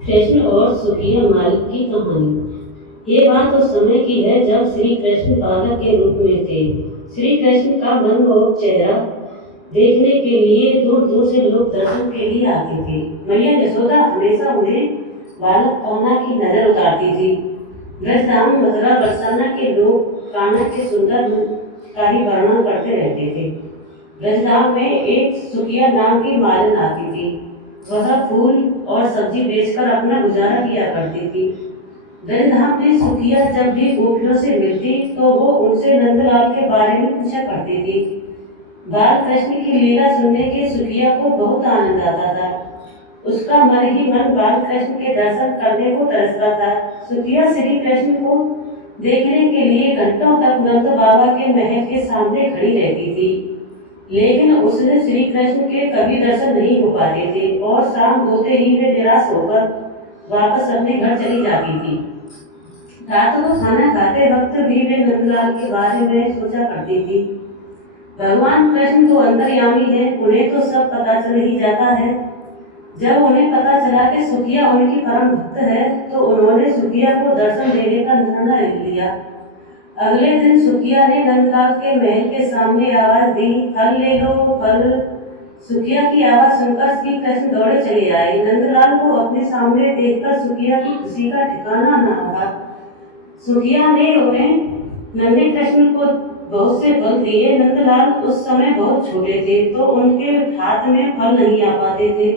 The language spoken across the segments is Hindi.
कृष्ण और सुखिया माल की कहानी। ये बात उस समय की है जब श्री कृष्ण बालक के रूप में थे। श्री कृष्ण का मनमोहक चेहरा देखने के लिए दूर दूर से लोग दर्शन के लिए आते थे। मैया यशोदा हमेशा उन्हें बालक कान्हा की नजर उतारती थी। ब्रजधाम मथुरा बरसाना के लोग कान्हा के सुंदर रूप का ही वर्णन करते रहते थे। ब्रजधाम में एक सुखिया नाम की मालिन आती थी। वह फूल और सब्जी बेचकर अपना गुजारा किया करती थी। ब्रजधाम में सुखिया जब भी गोपियों से मिलती तो वो उनसे नंदलाल के बारे में पूछा करती थी। बाल कृष्ण की लीला सुनने के सुखिया को बहुत आनंद आता था। उसका मन ही मन बाल कृष्ण के दर्शन करने को तरसता था। सुखिया श्री कृष्ण को देखने के लिए घंटों तक नंद बाबा के महल के सामने खड़ी रहती थी, लेकिन उसने श्री कृष्ण के कभी दर्शन नहीं हो पाते थे और शाम होते ही वे निराश होकर वापस अपने घर चली जाती थी। रात को खाना खाते वक्त भी वे नंदलाल के बारे में सोचा करती थी। भगवान कृष्ण तो अंतर्यामी है, उन्हें तो सब पता चल ही जाता है। जब उन्हें पता चला कि सुखिया उनकी परम भक्त है तो उन्होंने सुखिया को दर्शन देने का निर्णय लिया। अगले दिन सुखिया ने नंदलाल के महल के सामने आवाज दी, फल ले लो फल। सुखिया की आवाज सुनकर श्री कृष्ण दौड़े चले आए। नंदलाल को अपने सामने देखकर सुखिया की खुशी का ठिकाना न रहा। सुखिया ने उन्हें नन्हे कृष्ण को बहुत से फल दिए। नंदलाल उस समय बहुत छोटे थे तो उनके हाथ में फल नहीं आ पाते थे।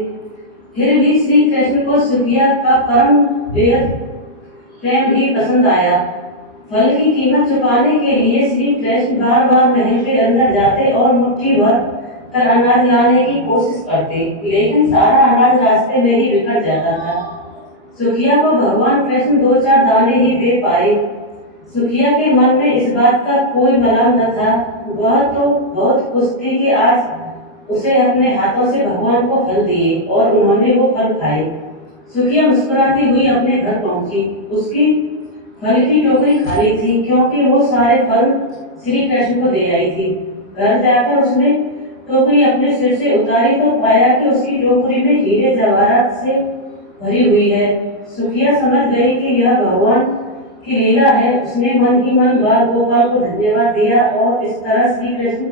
फिर भी श्री कृष्ण को सुखिया का परम बेहद प्रेम भी पसंद आया। फल की कीमत चुकाने के लिए श्री कृष्ण बार बार महल के अंदर जाते और मुट्ठी भर कर अनाज लाने की कोशिश करते, लेकिन सारा अनाज रास्ते में ही बिखर जाता था। सुखिया को भगवान कृष्ण दो चार दाने ही दे पाए। सुखिया के मन में इस बात का कोई मलाल न था। वह तो बहुत खुश थी कि आज उसे अपने हाथों से भगवान को फल दिए और उन्होंने वो फल खाए। सुखिया मुस्कुराती हुई अपने घर पहुंची। उसकी फल की टोकरी खाली थी क्योंकि वो सारे फल श्री कृष्ण को दे आई थी। घर जाकर उसने टोकरी अपने सिर से उतारी तो पाया कि उसकी टोकरी में हीरे जवाहरात से भरी हुई है। सुखिया समझ गई कि यह भगवान की लीला है। उसने मन ही मन बाल गोपाल को धन्यवाद दिया और इस तरह श्री कृष्ण